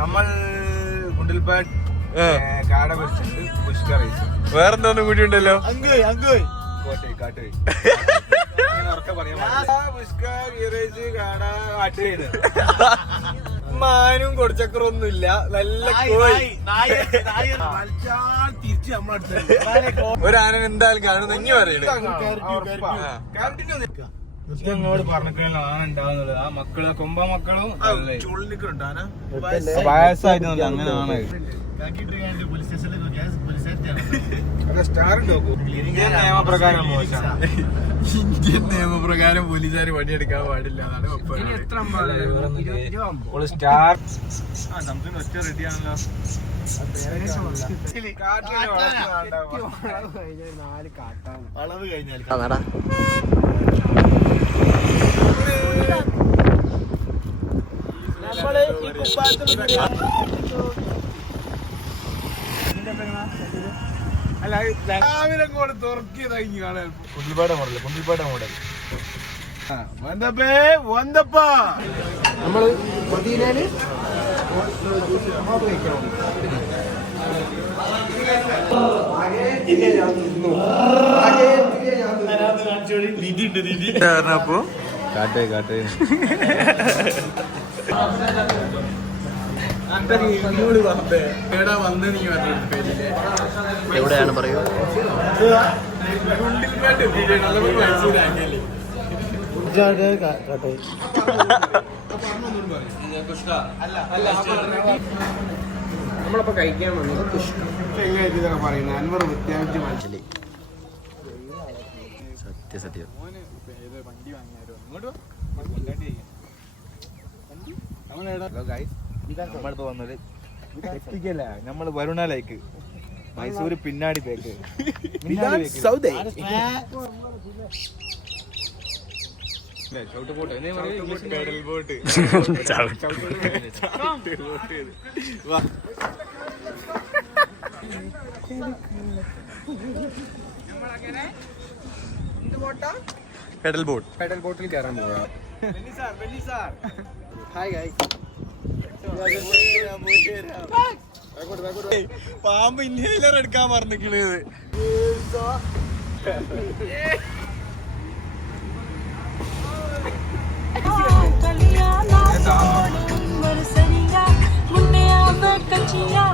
നമ്മൾ ഗുണ്ടൽപേട്ട് കാട വെച്ചിട്ട് പുഷ്ക റൈസ്. വേറെന്തോന്നും കൂടി ഉണ്ടല്ലോ. മാനും കൊടുച്ചക്കറൊന്നുമില്ല. നല്ല ഒരാന എന്തായാലും കാണുന്ന ഇനി പറയണേ. ഞങ്ങളോട് പറഞ്ഞിട്ടുള്ള ആന ഉണ്ടാവുന്നത് ആ മക്കള് കൊമ്പ മക്കളും വയസ്സായിട്ട് അങ്ങനെ ആണ്. ഇന്ത്യൻ നിയമപ്രകാരം മോശമാണ്. ഇന്ത്യൻ നിയമപ്രകാരം പോലീസുകാർ പണിയെടുക്കാൻ പാടില്ല എന്നാണ്. സ്റ്റാർ സംതിങ് ഒറ്റ റെഡിയാണല്ലോ. അളവ് കഴിഞ്ഞാൽ നമ്മള് ഈ കുപ്പായത്തിൽ രാവിലെ കൂടെ തുറക്കിയതായി കാണാൻ. കുണ്ടിൽപേട്ട മോഡൽ നമ്മള് മദീനയില് അപ്പൊ കാട്ടേ എവിടെയാണ് പറയൂ. നമ്മളപ്പോ കഴിക്കാൻ വന്നത് പറയുന്നത് അൻവർ പ്രത്യേകിച്ച് മനസ്സിലായി. സത്യം നമ്മളിപ്പോ വന്നത് എത്തിക്കല്ല. നമ്മള് വരുണാലേക്ക് മൈസൂര് പിന്നാടി പേക്ക് പെഡൽ ബോട്ടിൽ കയറാൻ പോവാ. Hi guys. പാമ്പ് ഇൻഹേലർ എടുക്കാൻ പറഞ്ഞിരിക്കണത്. கல்யாணம் முன்னே அவ கட்சியா